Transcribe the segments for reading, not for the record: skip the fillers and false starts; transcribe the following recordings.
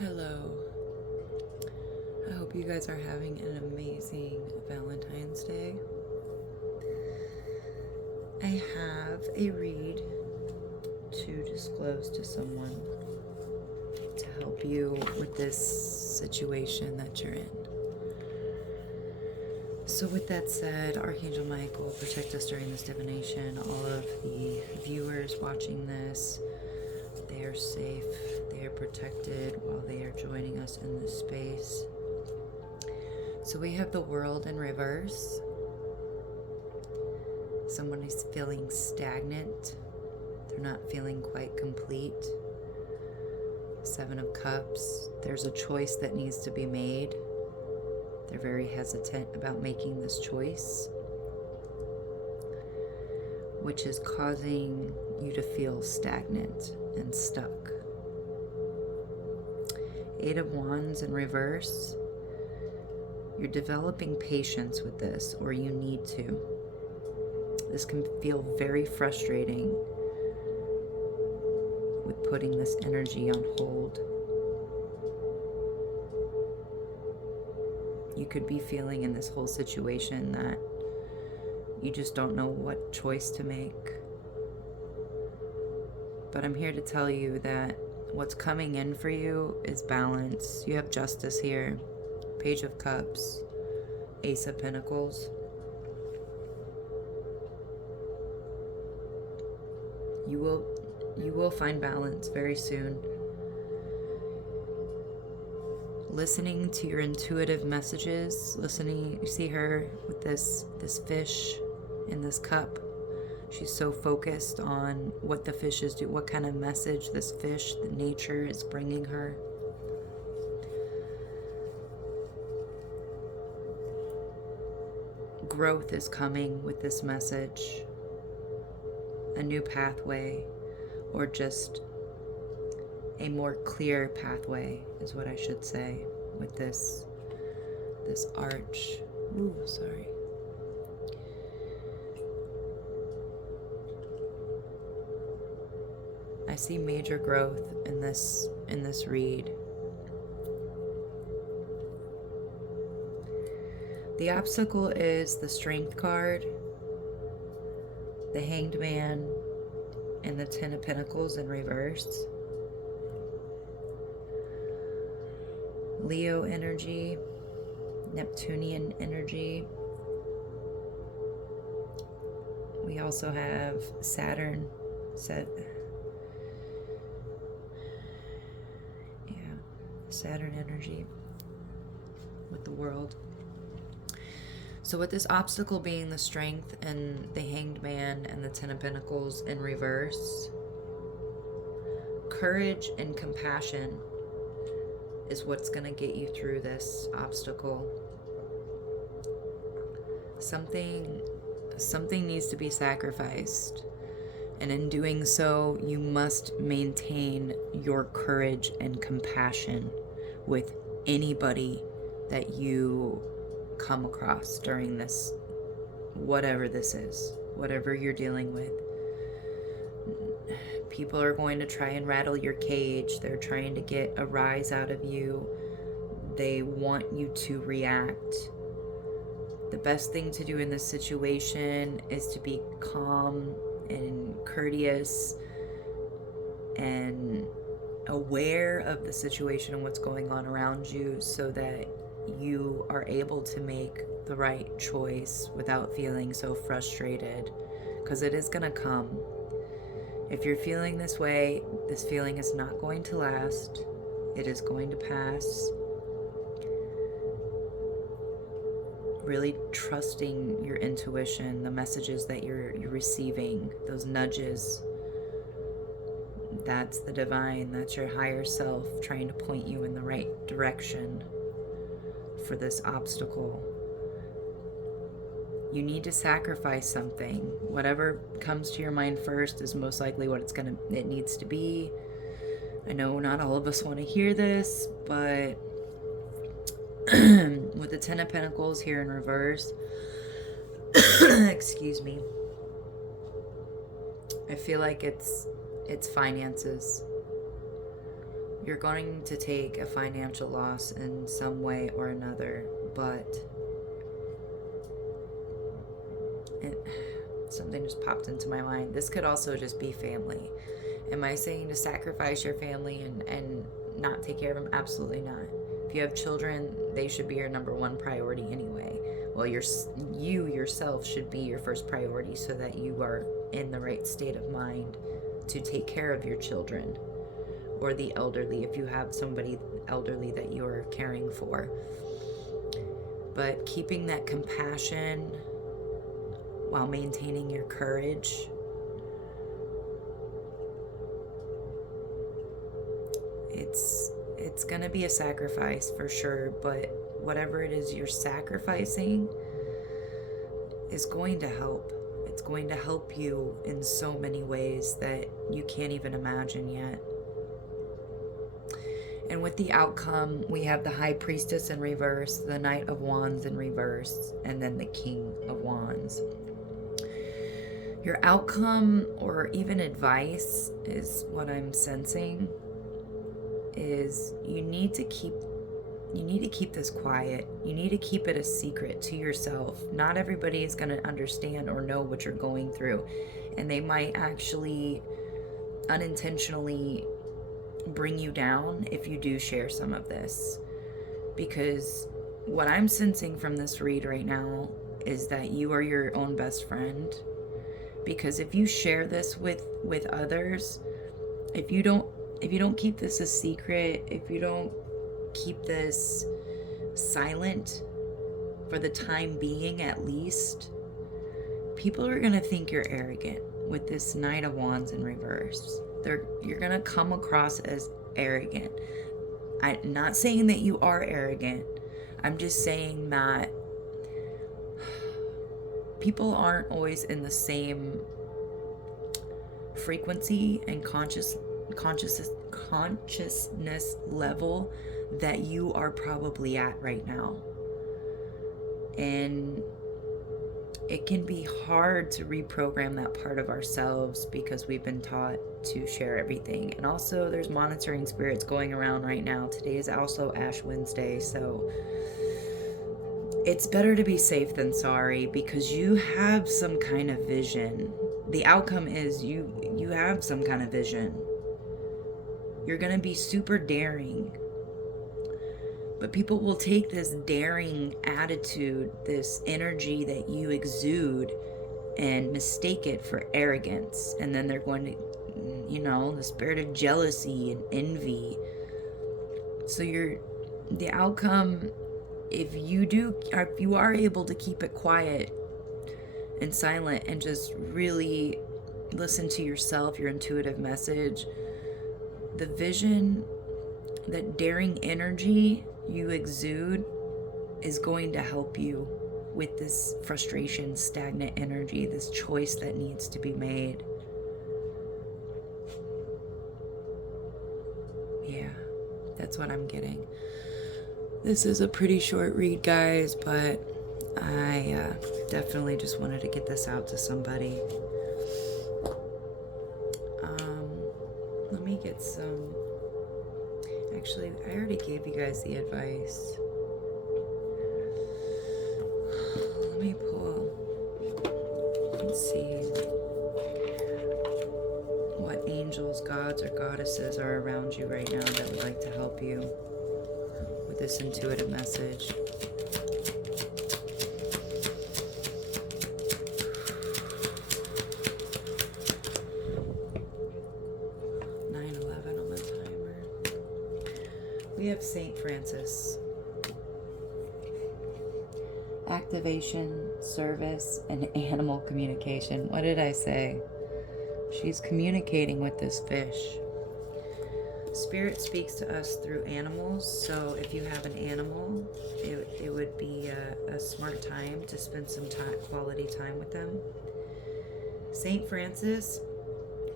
Hello. I hope you guys are having an amazing Valentine's Day. I have a read to disclose to someone to help you with this situation that you're in. So with that said, Archangel Michael, protect us during this divination. All of the viewers watching this, they are safe, they are protected while they are joining us in this space. So we have the world in reverse. Someone is feeling stagnant. They're not feeling quite complete. Seven of Cups. There's a choice that needs to be made. They're very hesitant about making this choice, which is causing you to feel stagnant and stuck. Eight of Wands in reverse. You're developing patience with this, or you need to. This can feel very frustrating with putting this energy on hold. You could be feeling in this whole situation that you just don't know what choice to make. But I'm here to tell you that what's coming in for you is balance. You have justice here. Page of Cups, Ace of Pentacles. You will find balance very soon. Listening to your intuitive messages, you see her with this fish in this cup. She's so focused on what the fish is doing, what kind of message this fish, the nature is bringing her. Growth is coming with this message. A new pathway, or just a more clear pathway is what I should say with this arch. Ooh, sorry. I see major growth in this read. The obstacle is the Strength card, the Hanged Man, and the Ten of Pentacles in reverse. Leo energy, Neptunian energy. We also have Saturn, Saturn energy with the world. So with this obstacle being the Strength and the Hanged Man and the Ten of Pentacles in reverse, courage and compassion is what's going to get you through this obstacle. Something needs to be sacrificed. And in doing so, you must maintain your courage and compassion with anybody that you come across during this, whatever this is, whatever you're dealing with. People are going to try and rattle your cage. They're trying to get a rise out of you. They want you to react. The best thing to do in this situation is to be calm and courteous and aware of the situation and what's going on around you, so that you are able to make the right choice without feeling so frustrated, because it is going to come. If you're feeling this way, this feeling is not going to last. It is going to pass. Really trusting your intuition, the messages that you're receiving, those nudges. That's the divine, that's your higher self trying to point you in the right direction for this obstacle. You need to sacrifice something. Whatever comes to your mind first is most likely what it needs to be. I know not all of us want to hear this, but with the Ten of Pentacles here in reverse, excuse me, I feel like it's finances. You're going to take a financial loss in some way or another, but something just popped into my mind. This could also just be family. Am I saying to sacrifice your family and not take care of them? Absolutely not. If you have children, they should be your number one priority anyway. Well, you yourself should be your first priority so that you are in the right state of mind to take care of your children or the elderly if you have somebody elderly that you're caring for. But keeping that compassion while maintaining your courage, it's going to be a sacrifice for sure, but whatever it is you're sacrificing is going to help. It's going to help you in so many ways that you can't even imagine yet. And with the outcome, we have the High Priestess in reverse, the Knight of Wands in reverse, and then the King of Wands. Your outcome, or even advice, is what I'm sensing, is you need to keep this quiet. You need to keep it a secret to yourself. Not everybody is going to understand or know what you're going through, and they might actually unintentionally bring you down if you do share some of this. Because what I'm sensing from this read right now is that you are your own best friend. Because if you share this with others, if you don't keep this a secret, if you don't keep this silent for the time being at least, people are going to think you're arrogant with this Knight of Wands in reverse. You're going to come across as arrogant. I'm not saying that you are arrogant. I'm just saying that people aren't always in the same frequency and consciousness level that you are probably at right now. And it can be hard to reprogram that part of ourselves because we've been taught to share everything. And also there's monitoring spirits going around right now. Today is also Ash Wednesday, so it's better to be safe than sorry, because you have some kind of vision. The outcome is you have some kind of vision. You're going to be super daring. But people will take this daring attitude, this energy that you exude, and mistake it for arrogance. And then they're going to, the spirit of jealousy and envy. So the outcome, if you are able to keep it quiet and silent and just really listen to yourself, your intuitive message, the vision, that daring energy you exude is going to help you with this frustration, stagnant energy, this choice that needs to be made. Yeah, that's what I'm getting. This is a pretty short read, guys, but I definitely just wanted to get this out to somebody. Let me get some... Actually, I already gave you guys the advice. Let me pull. Let's see what angels, gods, or goddesses are around you right now that would like to help you with this intuitive message. We have Saint Francis. Activation, service, and animal communication. What did I say? She's communicating with this fish. Spirit speaks to us through animals, so if you have an animal, it would be a smart time to spend some quality time with them. Saint Francis,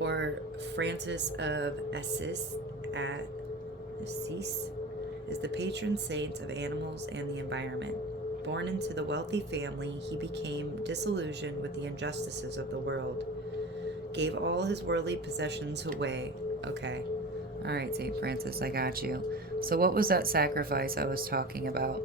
or Francis of Assisi, is the patron saint of animals and the environment. Born into the wealthy family, he became disillusioned with the injustices of the world, gave all his worldly possessions away. Okay, All right, St. Francis, I got you. So, what was that sacrifice I was talking about?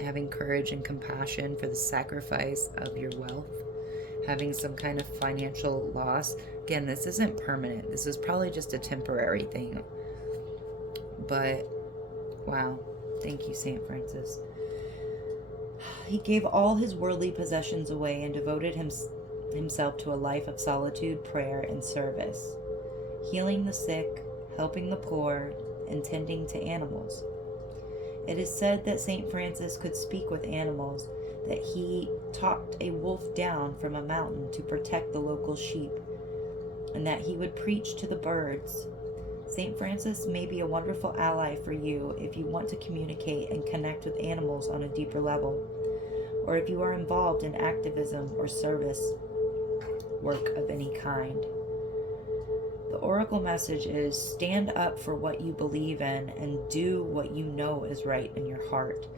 Having courage and compassion for the sacrifice of your wealth, having some kind of financial loss. Again, this isn't permanent, this is probably just a temporary thing. But, wow. Thank you, St. Francis. He gave all his worldly possessions away and devoted himself to a life of solitude, prayer, and service, healing the sick, helping the poor, and tending to animals. It is said that St. Francis could speak with animals, that he talked a wolf down from a mountain to protect the local sheep, and that he would preach to the birds. St. Francis may be a wonderful ally for you if you want to communicate and connect with animals on a deeper level, or if you are involved in activism or service work of any kind. The oracle message is stand up for what you believe in and do what you know is right in your heart.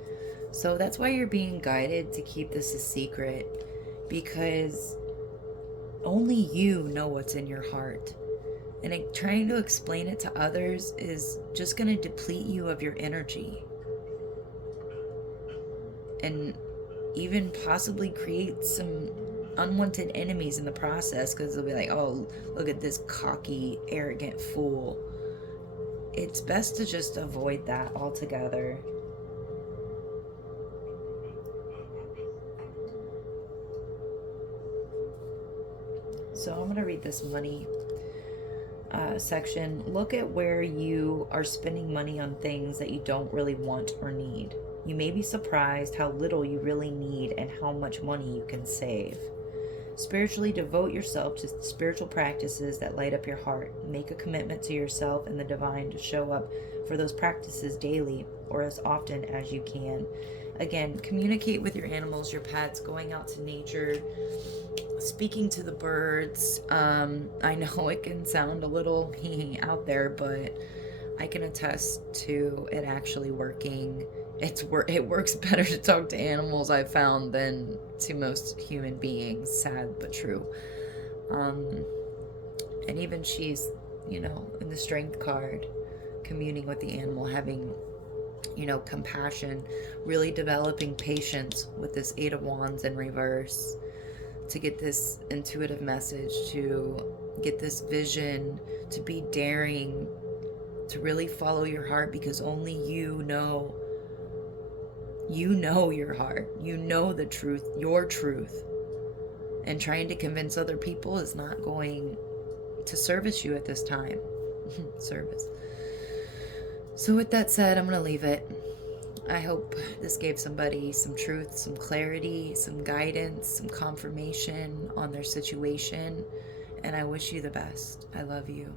So that's why you're being guided to keep this a secret, because only you know what's in your heart. And trying to explain it to others is just going to deplete you of your energy. And even possibly create some unwanted enemies in the process, because they'll be like, oh, look at this cocky, arrogant fool. It's best to just avoid that altogether. So I'm going to read this money section. Look at where you are spending money on things that you don't really want or need. You may be surprised how little you really need and how much money you can save. Spiritually devote yourself to spiritual practices that light up your heart. Make a commitment to yourself and the divine to show up for those practices daily or as often as you can. Again, communicate with your animals, your pets, going out to nature, speaking to the birds. I know it can sound a little out there, but I can attest to it actually working. It works better to talk to animals, I've found, than to most human beings. Sad but true. And even she's, in the strength card, communing with the animal, having, compassion, really developing patience with this Eight of Wands in reverse, to get this intuitive message, to get this vision, to be daring, to really follow your heart, because only you know your heart, you know the truth, your truth. And trying to convince other people is not going to service you at this time. Service. So with that said, I'm going to leave it. I hope this gave somebody some truth, some clarity, some guidance, some confirmation on their situation. And I wish you the best. I love you.